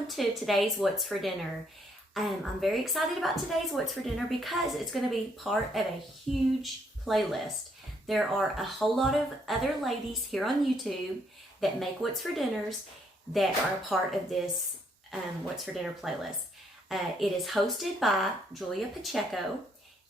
welcome to today's What's for Dinner. I'm very excited about today's What's for Dinner because it's going to be part of a huge playlist. There are a whole lot of other ladies here on YouTube that make What's for Dinners that are a part of this What's for Dinner playlist. It is hosted by Julia Pacheco.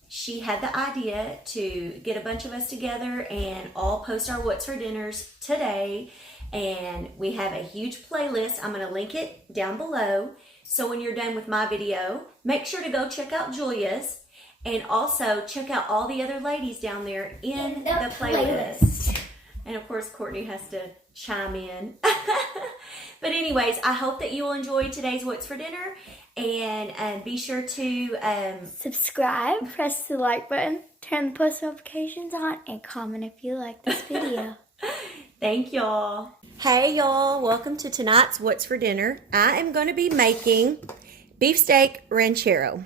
She had the idea to get a bunch of us together and all post our What's for Dinners today. And we have a huge playlist. I'm going to link it down below. So when you're done with my video, make sure to go check out Julia's. And also check out all the other ladies down there in the playlist. And of course, Courtney has to chime in. But anyways, I hope that you will enjoy today's What's for Dinner. And be sure to subscribe, press the like button, turn the post notifications on, and comment if you like this video. Thank y'all. Hey y'all, welcome to tonight's What's for Dinner. I am going to be making beefsteak ranchero.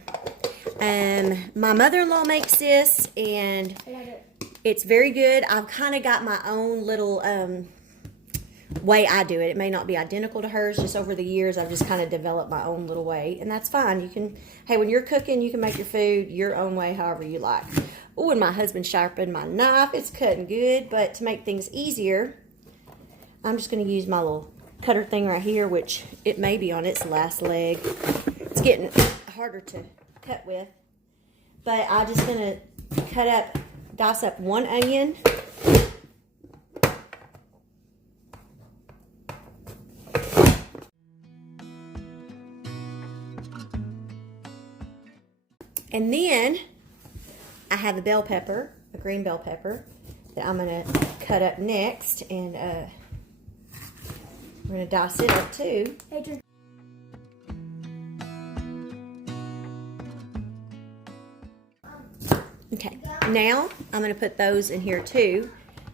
My mother-in-law makes this and it's very good. I've kind of got my own little way I do it. It may not be identical to hers. Just over the years, I've just kind of developed my own little way, and that's fine. You can, hey, when you're cooking, you can make your food your own way, however you like. Oh, and my husband sharpened my knife. It's cutting good, but to make things easier, I'm just going to use my little cutter thing right here, which it may be on its last leg. It's getting harder to cut with, but I'm just going to dice up one onion. And then I have a bell pepper, a green bell pepper, that I'm going to cut up next, and we're going to dice it up too. Okay, now I'm going to put those in here too,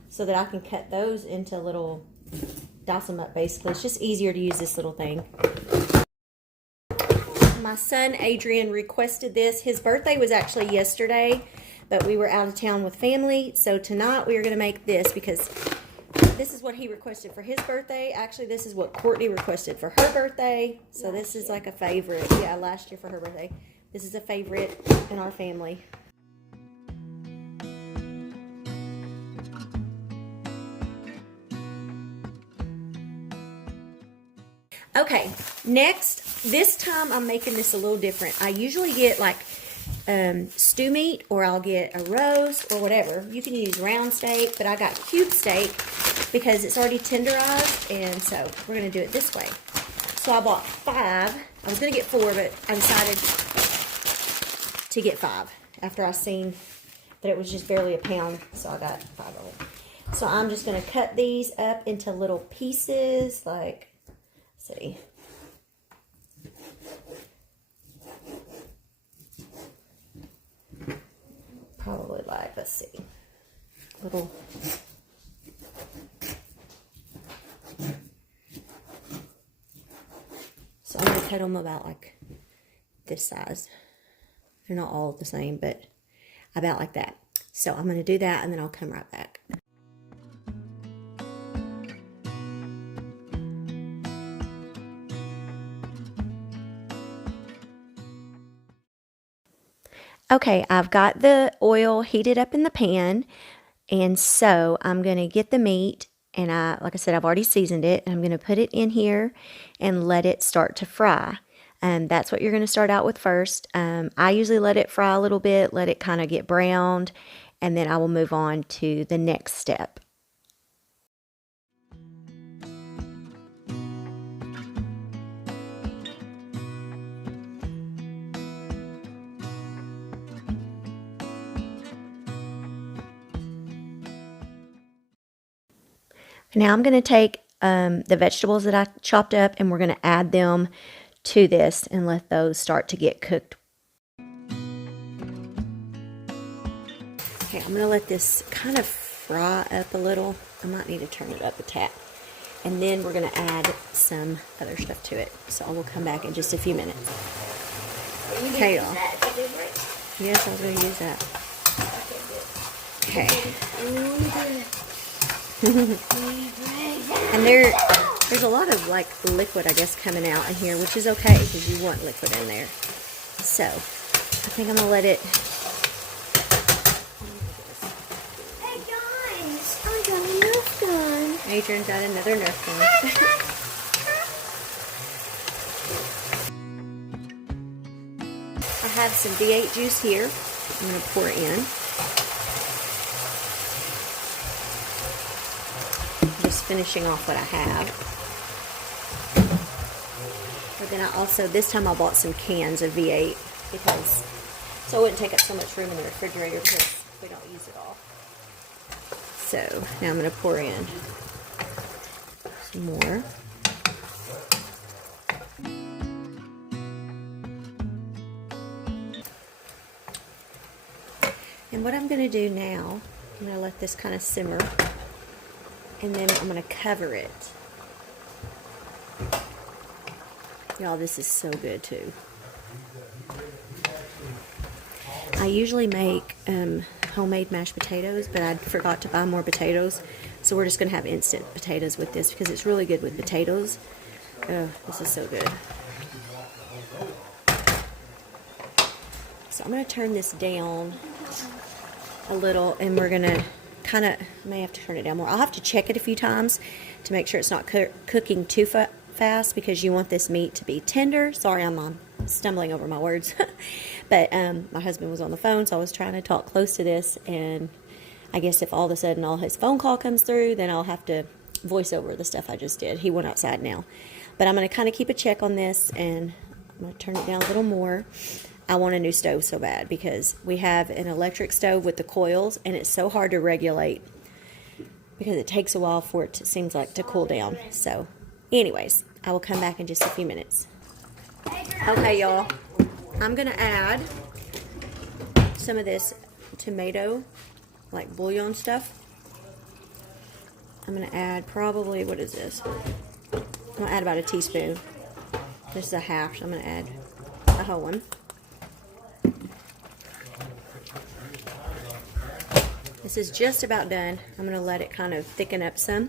so that I can cut those into little, dice them up basically. It's just easier to use this little thing. My son Adrian requested this. His birthday was actually yesterday, but we were out of town with family. So tonight we are going to make this because this is what he requested for his birthday. Actually, this is what Courtney requested for her birthday. So this is like a favorite. Yeah, last year for her birthday. This is a favorite in our family. Okay, next, this time I'm making this a little different. I usually get like stew meat, or I'll get a roast or whatever. You can use round steak, but I got cube steak because it's already tenderized, and so we're going to do it this way. So I bought 5. I was going to get 4, but I decided to get 5 after I seen that it was just barely a pound, so I got 5 of them. So I'm just going to cut these up into little pieces, like, see. Probably like, let's see, little. So I'm going to cut them about like this size. They're not all the same, but about like that. So I'm going to do that, and then I'll come right back. Okay, I've got the oil heated up in the pan, and so I'm going to get the meat, and like I said, I've already seasoned it, and I'm going to put it in here and let it start to fry. That's what you're going to start out with first. I usually let it fry a little bit, let it kind of get browned, and then I will move on to the next step. Now I'm going to take the vegetables that I chopped up, and we're going to add them to this and let those start to get cooked. Okay, I'm going to let this kind of fry up a little. I might need to turn it up a tap. And then we're going to add some other stuff to it. So I will come back in just a few minutes. Okay, y'all. Yes, I was going to use that. Okay. And they're There's a lot of like liquid, I guess, coming out in here, which is okay because you want liquid in there. So I think I'm gonna let it. Hey guys, I got a Nerf gun. Adrian got another Nerf gun. I have some V8 juice here. I'm gonna pour it in. Just finishing off what I have. But then I also, this time I bought some cans of V8 because, so it wouldn't take up so much room in the refrigerator because we don't use it all. So now I'm going to pour in some more. And what I'm going to do now, I'm going to let this kind of simmer, and then I'm going to cover it. Y'all, this is so good too. I usually make homemade mashed potatoes, but I forgot to buy more potatoes. So we're just going to have instant potatoes with this because it's really good with potatoes. Oh, this is so good. So I'm going to turn this down a little, and we're going to kind of, may have to turn it down more. I'll have to check it a few times to make sure it's not cooking too fast because you want this meat to be tender. Sorry, I'm stumbling over my words. But my husband was on the phone, so I was trying to talk close to this, and I guess if all of a sudden all his phone call comes through, then I'll have to voice over the stuff I just did. He went outside now. But I'm going to kind of keep a check on this, and I'm going to turn it down a little more. I want a new stove so bad because we have an electric stove with the coils, and it's so hard to regulate because it takes a while for it, seems like, to cool down. So anyways, I will come back in just a few minutes. Okay, y'all. I'm going to add some of this tomato, like bouillon stuff. I'm going to add probably, what is this? I'm going to add about a teaspoon. This is a half, so I'm going to add a whole one. This is just about done. I'm going to let it kind of thicken up some.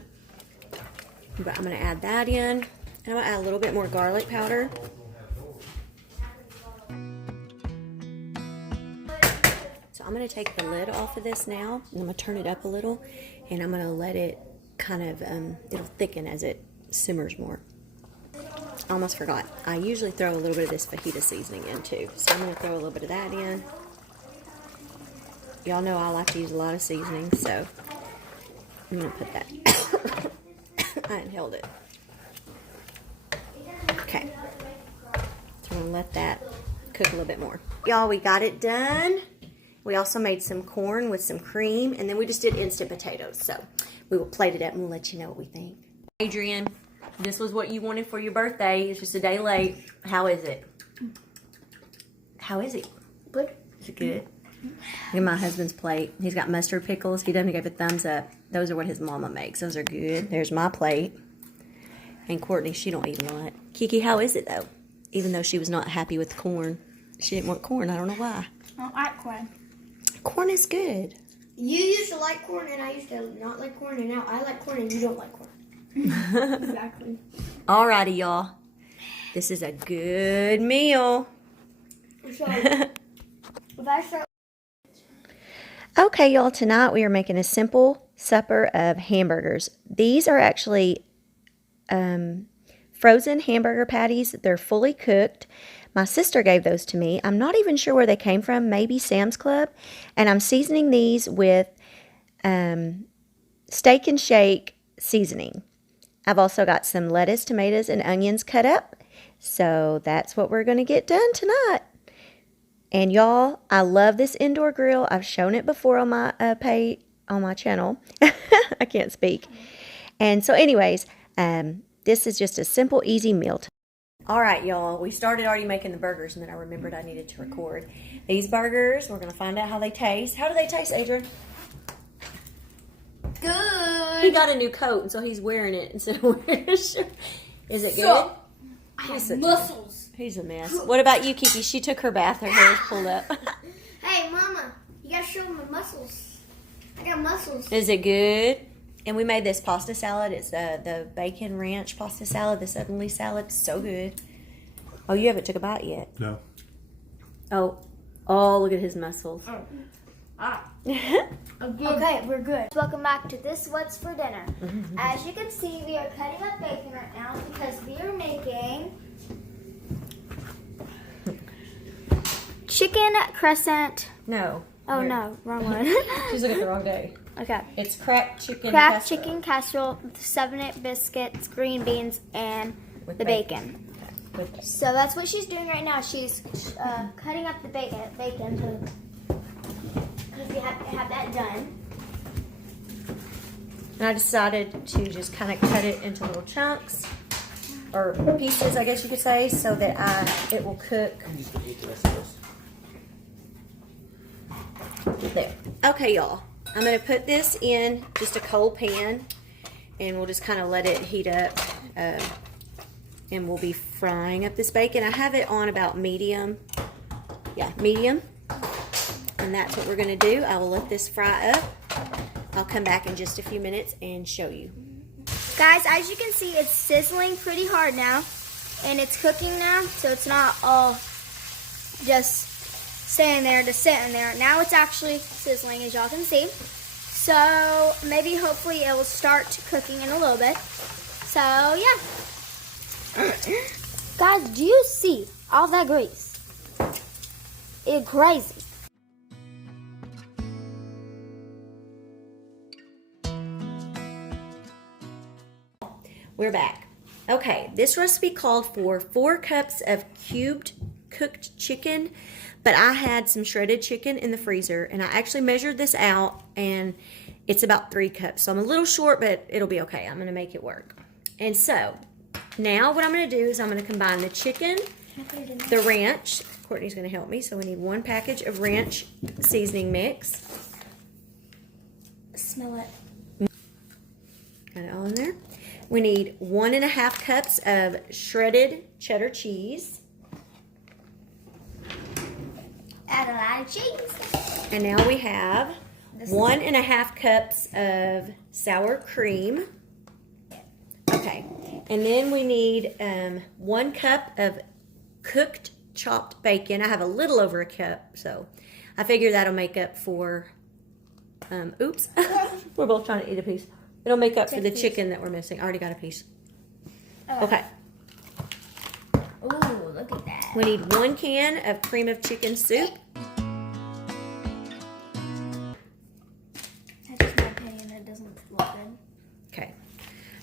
But I'm going to add that in. And I'm going to add a little bit more garlic powder. So I'm going to take the lid off of this now. And I'm going to turn it up a little. And I'm going to let it kind of, it'll thicken as it simmers more. I almost forgot. I usually throw a little bit of this fajita seasoning in too. So I'm going to throw a little bit of that in. Y'all know I like to use a lot of seasoning, so I'm going to put that. I inhaled it. Okay. So I'm going to let that cook a little bit more. Y'all, we got it done. We also made some corn with some cream, and then we just did instant potatoes. So we will plate it up and we'll let you know what we think. Adrian, this was what you wanted for your birthday. It's just a day late. How is it? How is it? Good. Is it good? Look at my husband's plate. He's got mustard pickles. He doesn't give a thumbs up. Those are what his mama makes. Those are good. There's my plate. And Courtney, she don't eat a lot. Kiki, how is it though? Even though she was not happy with the corn. She didn't want corn. I don't know why. I don't like corn. Corn is good. You used to like corn and I used to not like corn, and now I like corn and you don't like corn. Exactly. Alrighty, y'all. This is a good meal. So, if I start... Okay, y'all, tonight we are making a simple supper of hamburgers. These are actually frozen hamburger patties. They're fully cooked. My sister gave those to me. I'm not even sure where they came from, maybe Sam's Club. And I'm seasoning these with Steak and Shake seasoning. I've also got some lettuce, tomatoes, and onions cut up. So that's what we're going to get done tonight. And y'all, I love this indoor grill. I've shown it before on my on my channel. I can't speak. And so anyways, this is just a simple, easy meal. All right, y'all. We started already making the burgers, and then I remembered I needed to record. These burgers, we're going to find out how they taste. How do they taste, Adrian? Good. He got a new coat, and so he's wearing it instead of wearing a shirt. Is it good? So, I have muscles. He's a mess. What about you, Kiki? She took her bath. Her hair's pulled up. Hey, Mama, you gotta show my muscles. I got muscles. Is it good? And we made this pasta salad. It's the bacon ranch pasta salad, the suddenly salad. So good. Oh, you haven't took a bite yet. No. Oh, look at his muscles. Okay, we're good. Welcome back to This What's for Dinner. As you can see, we are cutting up bacon right now because we are making chicken crescent. No. Oh no, wrong one. She's looking at the wrong day. Okay. It's cracked chicken Kraft casserole. chicken casserole with 7-Up biscuits, green beans, and With the bacon. Okay. With So that's what she's doing right now. She's cutting up the bacon because we have to have that done. And I decided to just kind of cut it into little chunks or pieces, I guess you could say, so that it will cook. There. Okay, y'all. I'm going to put this in just a cold pan, and we'll just kind of let it heat up, and we'll be frying up this bacon. I have it on about medium. Yeah, medium. And that's what we're going to do. I will let this fry up. I'll come back in just a few minutes and show you. Guys, as you can see, it's sizzling pretty hard now, and it's cooking now, so it's not all just sitting there. Now it's actually sizzling, as y'all can see. So maybe hopefully it will start cooking in a little bit. So yeah. Guys, do you see all that grease? It's crazy. We're back. Okay, this recipe called for 4 cups of cubed cooked chicken, but I had some shredded chicken in the freezer, and I actually measured this out, and it's about 3 cups. So I'm a little short, but it'll be okay. I'm going to make it work. And so now what I'm going to do is I'm going to combine the chicken, the ranch. Courtney's going to help me, so we need 1 package of ranch seasoning mix. Smell it. Got it all in there. We need 1.5 cups of shredded cheddar cheese. Add a lot of cheese. And now we have 1.5 cups of sour cream. Okay. And then we need 1 cup of cooked chopped bacon. I have a little over a cup, so I figure that'll make up for, oops. We're both trying to eat a piece. It'll make up for the chicken that we're missing. I already got a piece. Okay. Ooh, look at that. We need 1 can of cream of chicken soup. That's just my opinion. It doesn't look good. Okay.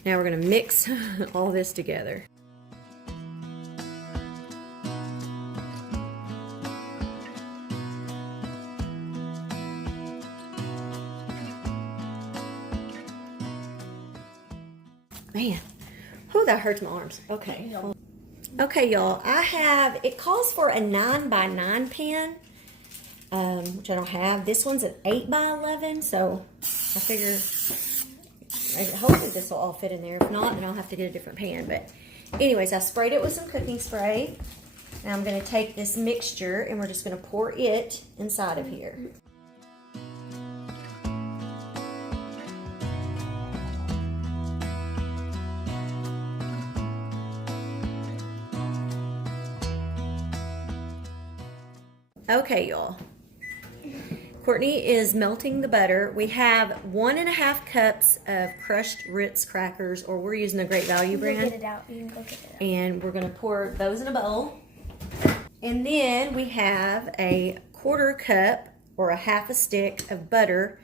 Now we're going to mix all this together. Man, oh, that hurts my arms. Okay. Okay, y'all. It calls for a 9x9 pan, which I don't have. This one's an 8x11, so I figure, hopefully this will all fit in there. If not, then I'll have to get a different pan. But anyways, I sprayed it with some cooking spray. Now I'm going to take this mixture, and we're just going to pour it inside of here. Okay, y'all. Courtney is melting the butter. We have 1.5 cups of crushed Ritz crackers, or we're using the Great Value brand. Get it out. You can go get it out. And we're going to pour those in a bowl. And then we have a 1/4 cup or a 1/2 stick of butter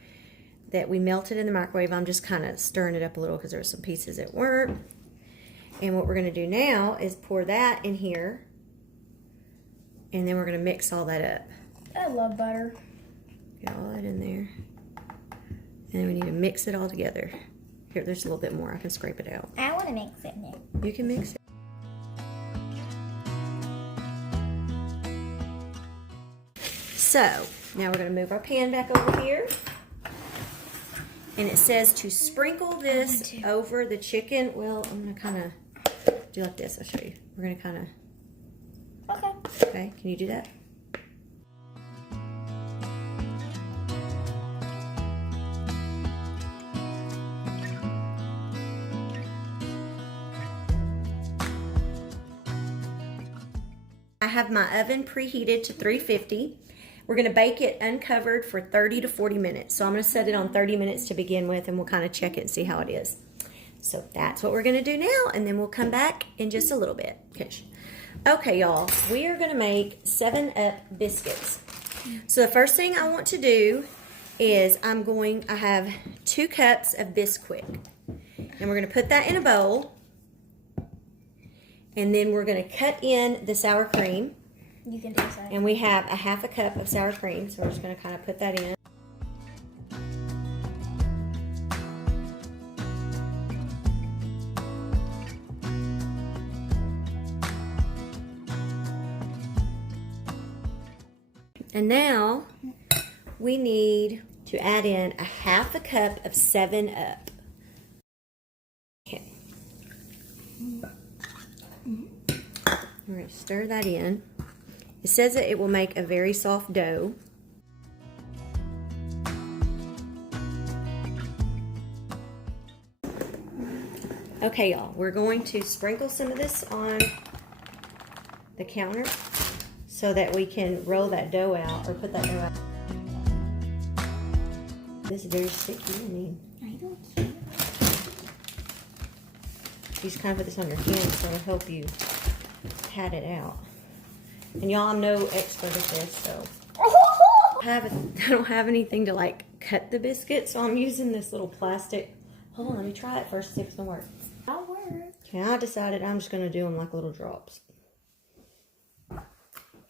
that we melted in the microwave. I'm just kind of stirring it up a little because there were some pieces that weren't. And what we're going to do now is pour that in here. And then we're going to mix all that up. I love butter. Get all that in there. And then we need to mix it all together. Here, there's a little bit more. I can scrape it out. I want to mix it now. You can mix it. So, now we're going to move our pan back over here. And it says to sprinkle this over the chicken. Well, I'm going to kind of do like this. I'll show you. We're going to kind of... Okay, can you do that? I have my oven preheated to 350. We're going to bake it uncovered for 30 to 40 minutes. So I'm going to set it on 30 minutes to begin with, and we'll kind of check it and see how it is. So that's what we're going to do now, and then we'll come back in just a little bit. Okay, y'all, we are going to make 7-Up biscuits. So the first thing I want to do is I have 2 cups of Bisquick, and we're going to put that in a bowl, and then we're going to cut in the sour cream. You can do that. And we have a 1/2 cup of sour cream, so we're just going to kind of put that in. And now we need to add in a 1/2 cup of 7-Up. Okay. We're going to stir that in. It says that it will make a very soft dough. Okay, y'all, we're going to sprinkle some of this on the counter so that we can roll that dough out, or put that dough out. This is very sticky. I don't care. You just kind of put this on your hand so it'll help you pat it out. And y'all, I'm no expert at this, so I don't have anything to like cut the biscuit, so I'm using this little plastic. Hold on, let me try it first, see if it's gonna work. That'll work. Okay, I decided I'm just gonna do them like little drops.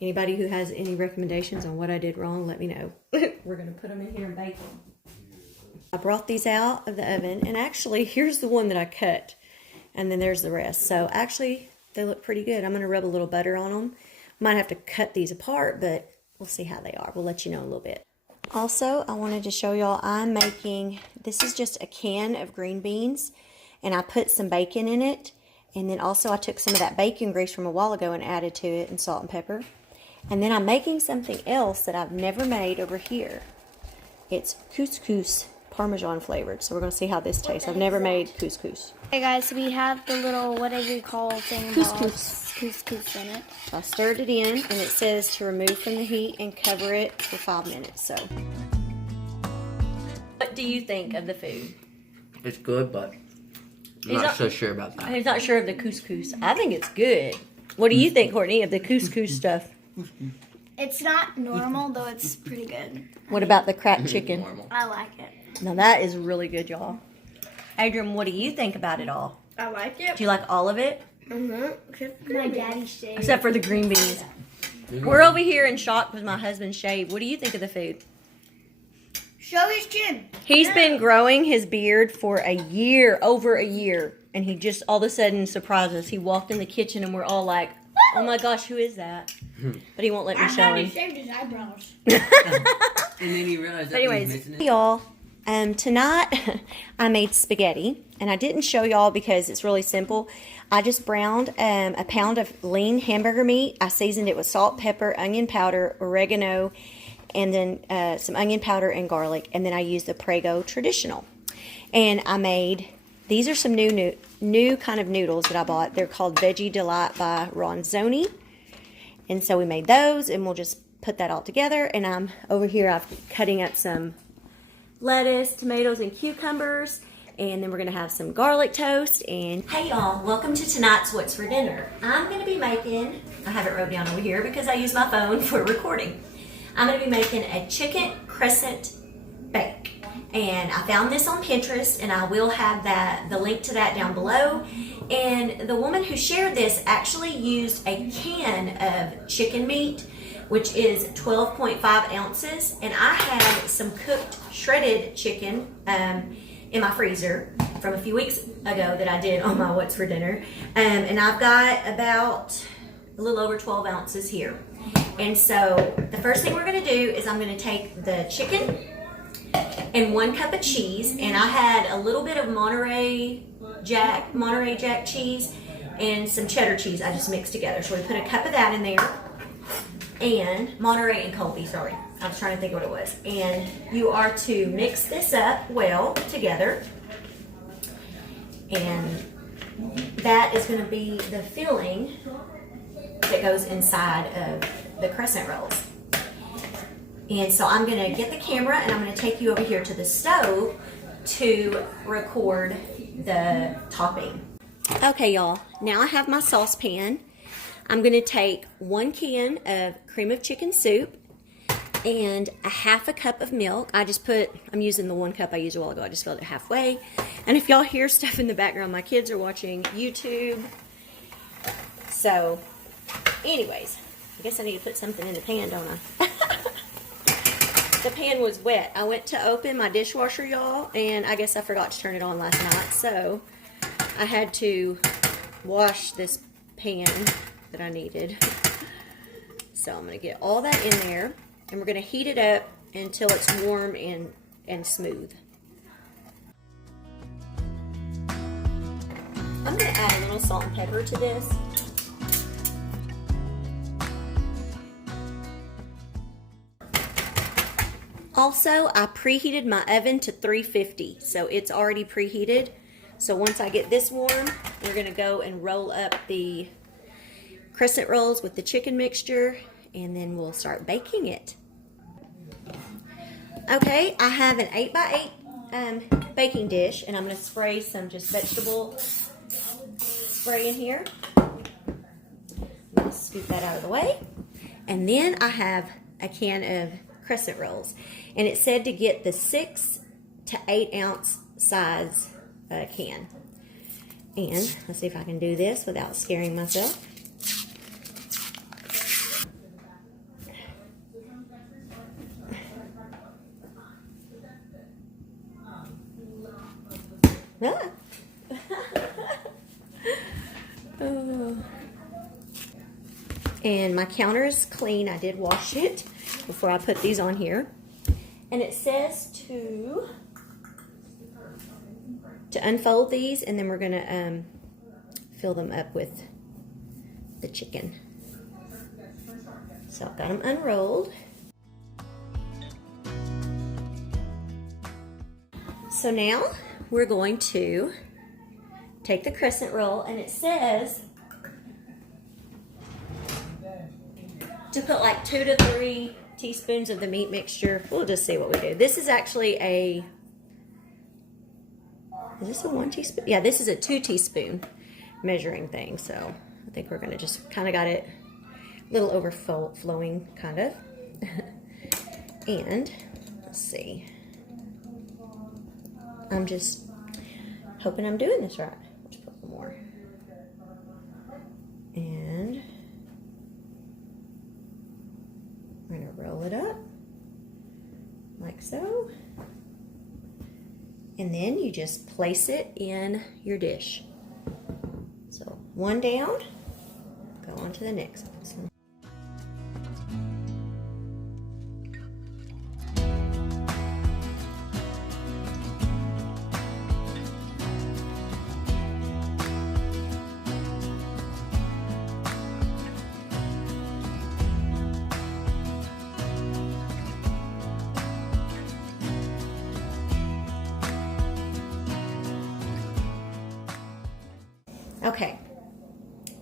Anybody who has any recommendations on what I did wrong, let me know. We're gonna put them in here and bake them. I brought these out of the oven, and actually, here's the one that I cut, and then there's the rest. So actually, they look pretty good. I'm gonna rub a little butter on them. Might have to cut these apart, but we'll see how they are. We'll let you know in a little bit. Also, I wanted to show y'all I'm making, this is just a can of green beans, and I put some bacon in it, and then also I took some of that bacon grease from a while ago and added to it, and salt and pepper. And then I'm making something else that I've never made over here. It's couscous Parmesan flavored, so we're going to see how this tastes. I've never made couscous. Hey guys, we have the little, whatever you call thing, couscous in it. So I stirred it in, and it says to remove from the heat and cover it for 5 minutes. So, what do you think of the food? It's good, but I'm not so sure about that. He's not sure of the couscous. I think it's good. What do you think, Courtney, of the couscous stuff? It's not normal, though it's pretty good. What about the cracked chicken? Normal. I like it. Now that is really good, y'all. Adrian, what do you think about it all? I like it. Do you like all of it? My daddy shaved. Except for the green beans. We're over here in shock because my husband shaved. What do you think of the food? Show his chin. He's been growing his beard for a year, over a year, and he just all of a sudden surprised us. He walked in the kitchen and we're all like, oh my gosh, who is that? But he won't let me show him. He shaved his eyebrows. And then you realize that he's missing Anyways, it. y'all, tonight I made spaghetti, and I didn't show y'all because it's really simple. I just browned a pound of lean hamburger meat. I seasoned it with salt, pepper, onion powder, oregano, and then some onion powder and garlic, and then I used the Prego traditional. And I made, these are some new kind of noodles that I bought. They're called Veggie Delight by Ronzoni. And so we made those, and we'll just put that all together. And I'm over here, I'm cutting up some lettuce, tomatoes, and cucumbers. And then we're going to have some garlic toast. And hey y'all, welcome to tonight's What's for Dinner. I'm going to be making, I have it wrote down over here because I use my phone for recording. I'm going to be making a chicken crescent bake. And I found this on Pinterest, and I will have the link to that down below. And the woman who shared this actually used a can of chicken meat, which is 12.5 ounces. And I had some cooked shredded chicken in my freezer from a few weeks ago that I did on my What's for Dinner. And I've got about a little over 12 ounces here. And so the first thing we're going to do is I'm going to take the chicken and 1 cup of cheese, and I had a little bit of Monterey Jack cheese and some cheddar cheese I just mixed together. So we put a cup of that in there, and Monterey and Colby, sorry. I was trying to think of what it was. And you are to mix this up well together, and that is going to be the filling that goes inside of the crescent rolls. And so I'm gonna get the camera and I'm gonna take you over here to the stove to record the topping. Okay, y'all, now I have my saucepan. I'm gonna take 1 can of cream of chicken soup and a 1/2 cup of milk. I'm using the 1 cup I used a while ago. I just filled it halfway. And if y'all hear stuff in the background, my kids are watching YouTube. So, anyways, I guess I need to put something in the pan, don't I? The pan was wet. I went to open my dishwasher, y'all, and I guess I forgot to turn it on last night. So, I had to wash this pan that I needed. So, I'm going to get all that in there. And we're going to heat it up until it's warm and smooth. I'm going to add a little salt and pepper to this. Also, I preheated my oven to 350, so it's already preheated. So once I get this warm, we're going to go and roll up the crescent rolls with the chicken mixture, and then we'll start baking it. Okay, I have an 8x8 baking dish, and I'm going to spray some just vegetable spray in here. I'm going to scoop that out of the way. And then I have a can of crescent rolls, and it said to get the 6 to 8 ounce size can. And let's see if I can do this without scaring myself. Ah. Oh. And my counter is clean. I did wash it before I put these on here. And it says to unfold these, and then we're going to fill them up with the chicken. So I've got them unrolled. So now we're going to take the crescent roll, and it says to put like 2 to 3 teaspoons of the meat mixture. We'll just see what we do. This is actually is this a 1 teaspoon? Yeah, this is a 2 teaspoon measuring thing. So I think we're gonna just kind of got it a little overflowing, kind of. And let's see. I'm just hoping I'm doing this right. Let's put one more. And we're going to roll it up like so. And then you just place it in your dish. So 1 down, go on to the next one. Okay,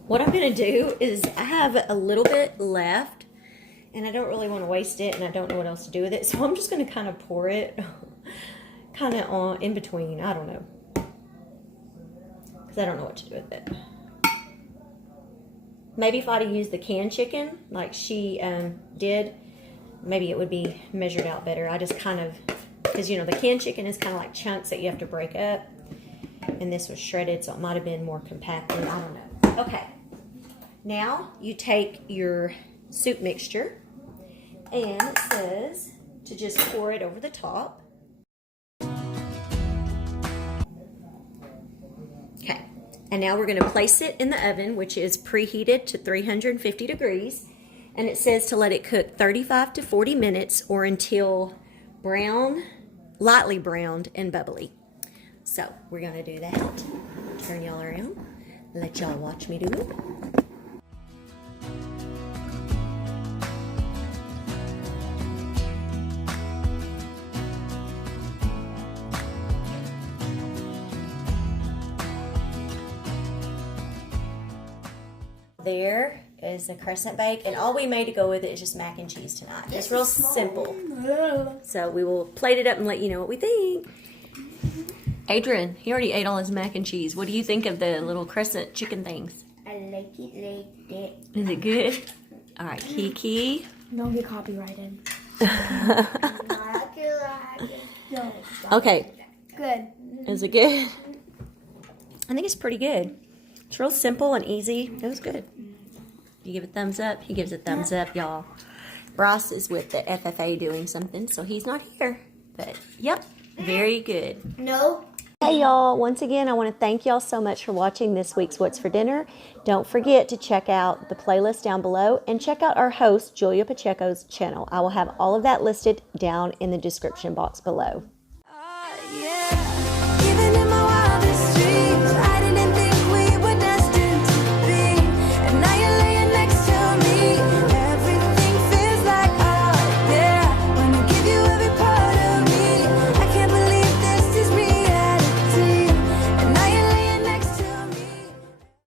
what I'm going to do is I have a little bit left, and I don't really want to waste it, and I don't know what else to do with it, so I'm just going to kind of pour it kind of on in between. I don't know, because I don't know what to do with it. Maybe if I'd have used the canned chicken like she did, maybe it would be measured out better. I just kind of, because you know the canned chicken is kind of like chunks that you have to break up. And this was shredded, so it might have been more compacted. I don't know. Okay. Now you take your soup mixture, and it says to just pour it over the top. Okay. And now we're going to place it in the oven, which is preheated to 350 degrees. And it says to let it cook 35 to 40 minutes or until brown, lightly browned and bubbly. So we're going to do that. Turn y'all around. Let y'all watch me do it. There is the Crescent bake, and all we made to go with it is just mac and cheese tonight. It's real simple. So we will plate it up and let you know what we think. Adrian, he already ate all his mac and cheese. What do you think of the little Crescent chicken things? I like it like that. Is it good? All right, Kiki. Don't get copyrighted. Okay, Good. is it good? I think it's pretty good. It's real simple and easy. It was good. You give it a thumbs up. He gives a thumbs up, y'all. Bryce is with the FFA doing something, so he's not here. But, yep, very good. No. Hey, y'all. Once again, I want to thank y'all so much for watching this week's What's for Dinner. Don't forget to check out the playlist down below and check out our host, Julia Pacheco's channel. I will have all of that listed down in the description box below.